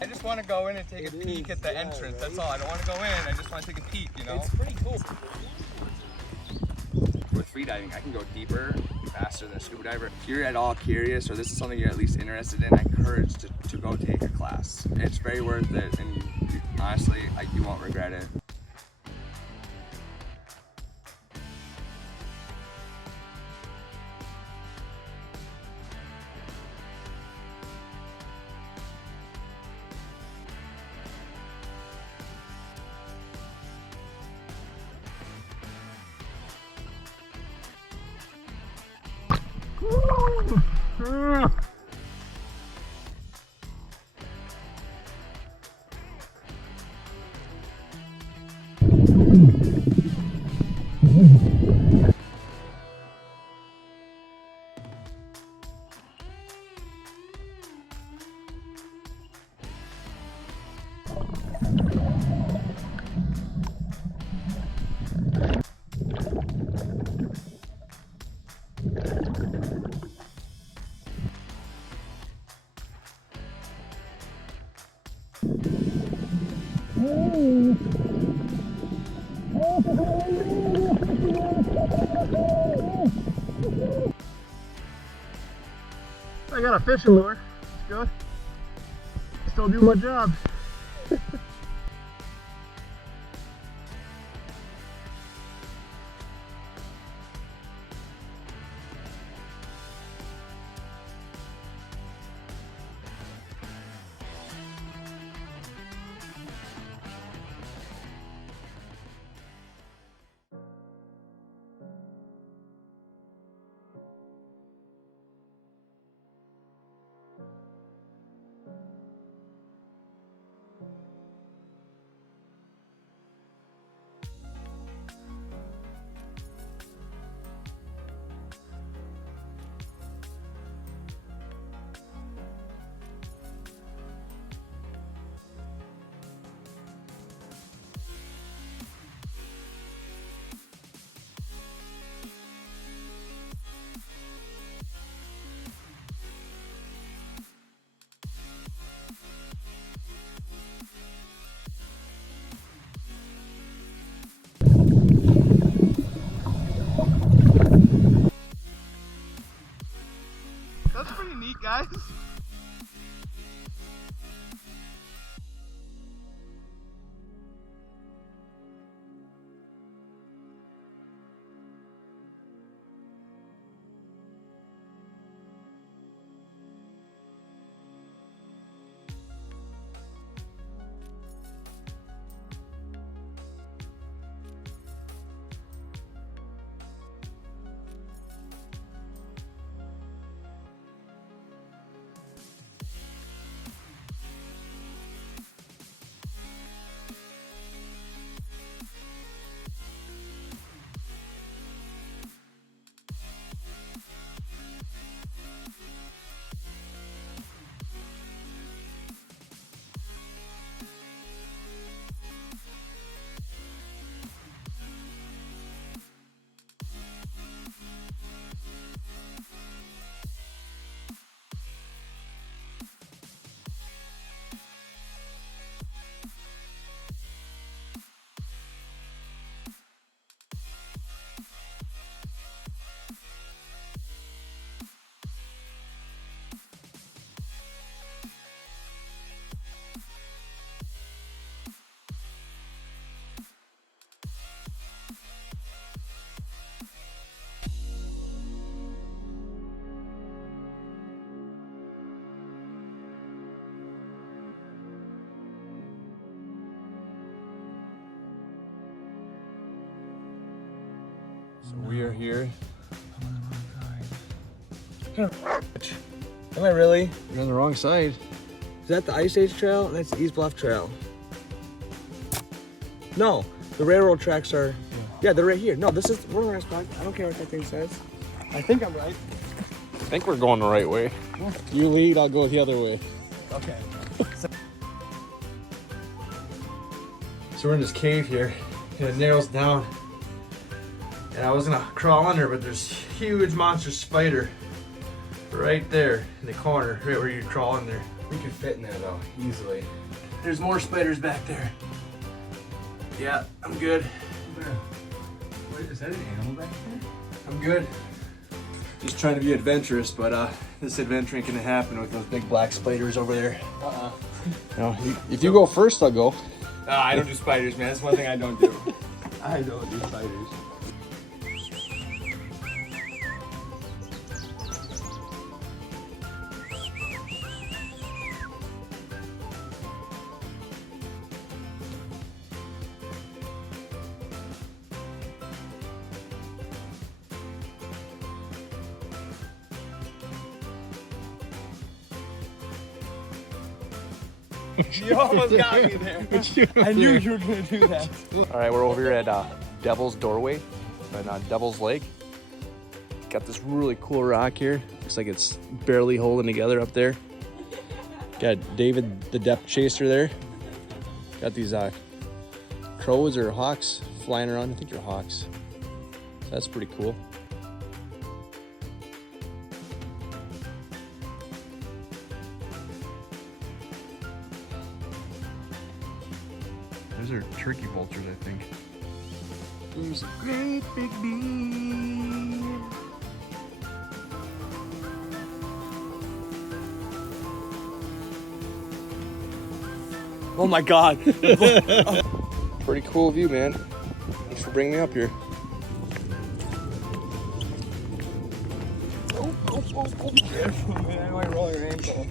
I just want to go in and take a peek at the entrance, that's all. I don't want to go in, I just want to take a peek, you know? It's pretty cool. With freediving, I can go deeper, faster than a scuba diver. If you're at all curious, or this is something you're at least interested in, I encourage to go take a class. It's very worth it, and honestly, you won't regret it. I got a fishing lure. It's good. Still do my job. That's pretty neat, guys. So we are here. Am I really? You're on the wrong side. Is that the Ice Age Trail? That's the East Bluff Trail. No, the railroad tracks are. Yeah, they're right here. No, this is. We're on the right spot. I don't care what that thing says. I think I'm right. I think we're going the right way. You lead, I'll go the other way. Okay. So we're in this cave here, and it narrows down. And I was gonna crawl under, but there's huge monster spider right there in the corner, right where you crawl in there. We can fit in there though, easily. There's more spiders back there. Yeah, I'm good. Wait, is that an animal back there? I'm good. Just trying to be adventurous, but this adventure ain't gonna happen with those big black spiders over there. No, if you go first, I'll go. I don't do spiders, man. That's one thing I don't do. I don't do spiders. You almost got me there. I knew you were going to do that. All right, we're over here at Devil's Doorway and Devil's Lake. Got this really cool rock here. Looks like it's barely holding together up there. Got David the Depthchaser there. Got these crows or hawks flying around. I think they're hawks. So that's pretty cool. Those are turkey vultures, I think. There's a great big bee. Oh my God. Pretty cool view, man. Thanks for bringing me up here. Oh, careful, man. I might roll your ankle.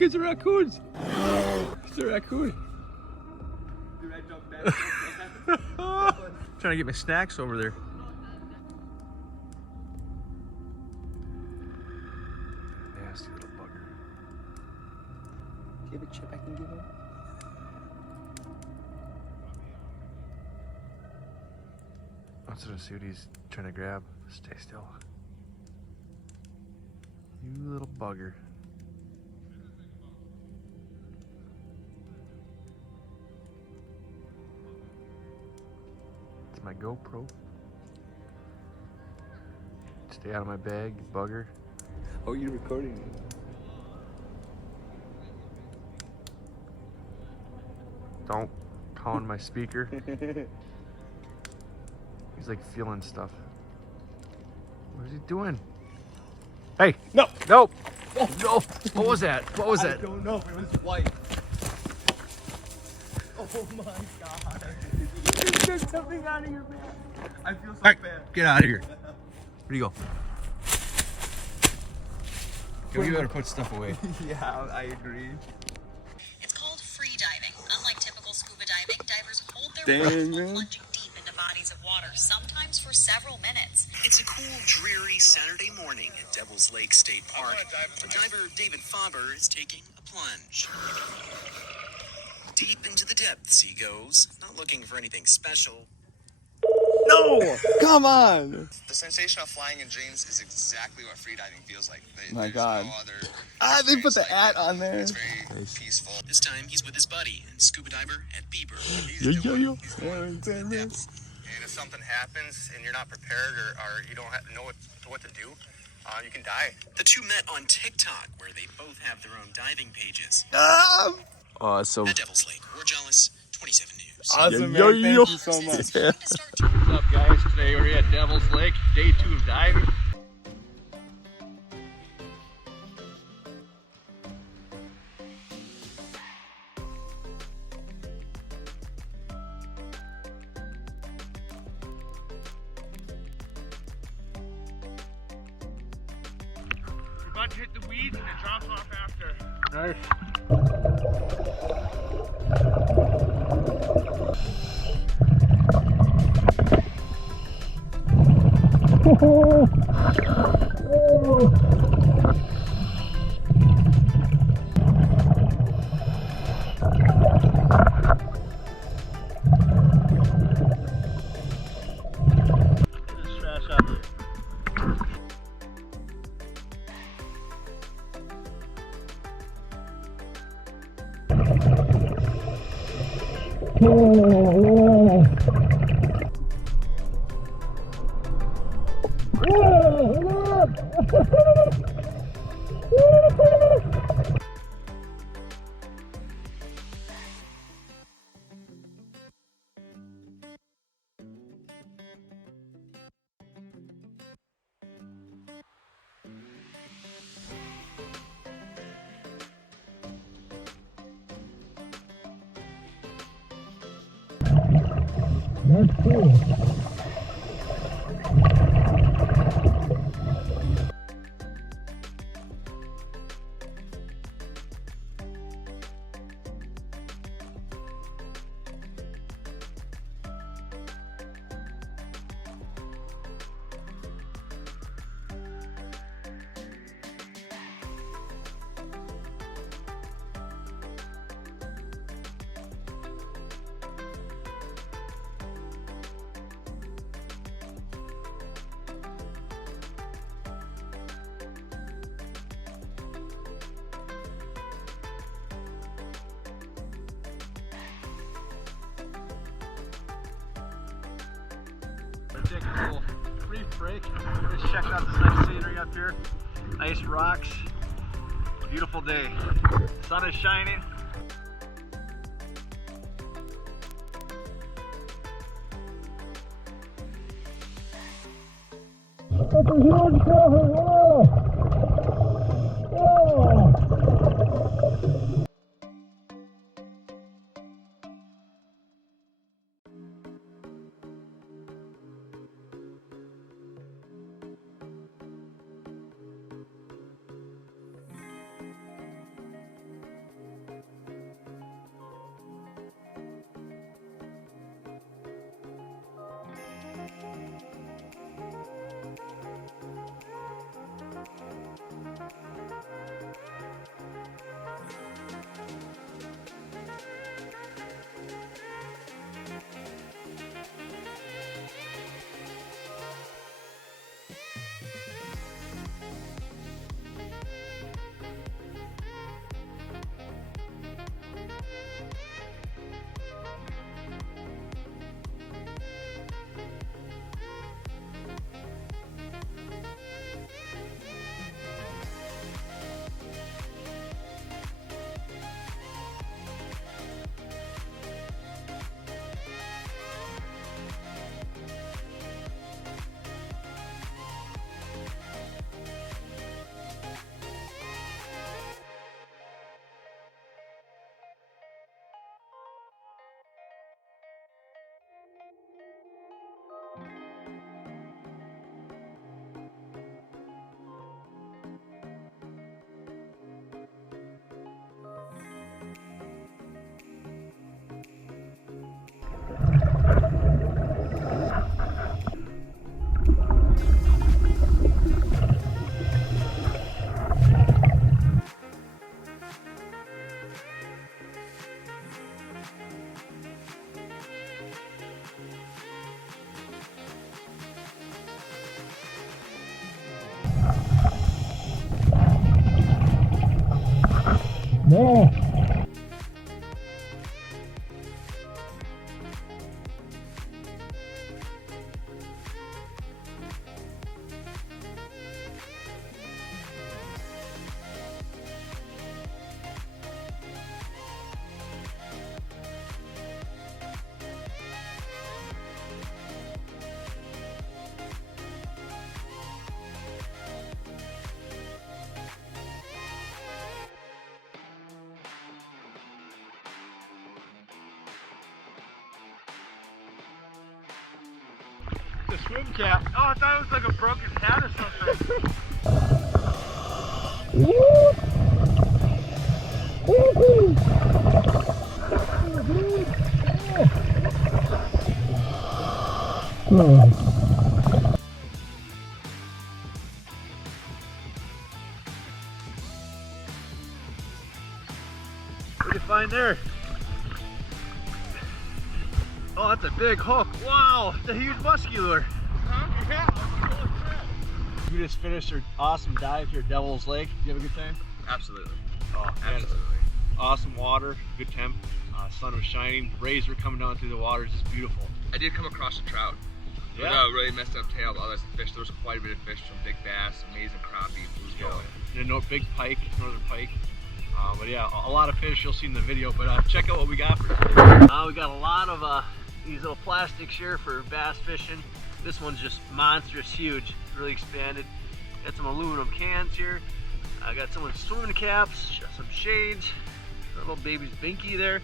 It's a raccoons. It's a raccoon. Dude, I jumped back. Trying to get my snacks over there. Nasty little bugger. Do you have a chip I can give him? Let's see what he's trying to grab. Stay still. You little bugger. It's my GoPro. Stay out of my bag, you bugger. Oh, you're recording me. Don't call on my speaker. He's like feeling stuff. What is he doing? Hey! No! No! Oh, no! What was that? What was that? I don't know. It was white. Oh my God. There's something out of your mouth. I feel so bad. Get out of here. Where'd you go? You better put stuff away. Yeah, I agree. It's called freediving. Unlike typical scuba diving, divers hold their Dang, breath while man. plunging deep into bodies of water, sometimes for several minutes. It's a cool, dreary Saturday morning at Devil's Lake State Park. Diver David Faber is taking a plunge. Deep into the depths he goes, not looking for anything special. No! Come on! The sensation of flying in dreams is exactly what freediving feels like. My There's God. no other They put the experience like at it. on there. It's very peaceful. This time he's with his buddy and scuba diver at Bieber. He's going to the depths. And if something happens and you're not prepared or you don't know what to do, you can die. The two met on TikTok, where they both have their own diving pages. Awesome. At Devil's Lake, Warjalis, 27 News. Awesome, man. Thank you so much. It's going to start What's up, guys? Today we're here at Devil's Lake, day 2 of diving. We're about to hit the weeds and it drops off after. Nice. That's cool. Take a little brief break. Just check out this nice scenery up here. Nice rocks. Beautiful day. Sun is shining. That's a huge cover. No. The swim cap. Oh, I thought it was like a broken hat or something. Oh, that's a big hook. Wow, it's a huge musky lure. You just finished your awesome dive here at Devil's Lake. Did you have a good time? Absolutely. Oh, man, Absolutely. awesome water, good temp. Sun was shining, rays were coming down through the water. It's just beautiful. I did come across a trout. Yeah. Without a really messed up tail, but otherwise the fish, there was quite a bit of fish, some big bass, amazing crappie, bluegill. And no big pike, northern pike. But yeah, a lot of fish you'll see in the video. But check out what we got for today. We got a lot of these little plastics here for bass fishing. This one's just monstrous, huge, really expanded. Got some aluminum cans here. I got some swimming caps, some shades, a little baby's binky there.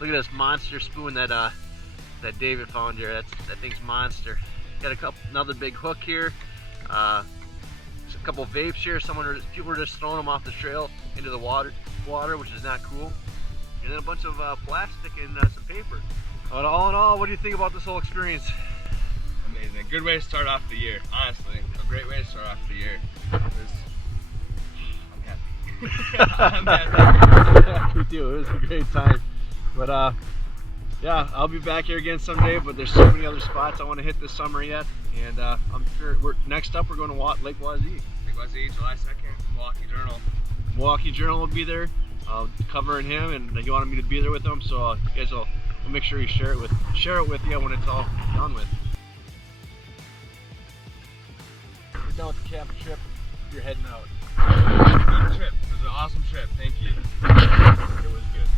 Look at this monster spoon that that David found here. That thing's monster. Got another big hook here. Just a couple vapes here. People are just throwing them off the trail into the water, which is not cool. And then a bunch of plastic and some paper. But all in all, what do you think about this whole experience? Amazing. Good way to start off the year, honestly. A great way to start off the year. I'm happy. Me too. It was a great time. But yeah, I'll be back here again someday. But there's so many other spots I want to hit this summer yet. And I'm sure next up we're going to Lake Wazee. Lake Wazee, July 2nd, Milwaukee Journal. Milwaukee Journal will be there, covering him, and he wanted me to be there with him. So you guys will make sure you share it with you when it's all done with. We're done with the cabin trip. You're heading out. Good trip. It was an awesome trip. Thank you. It was good.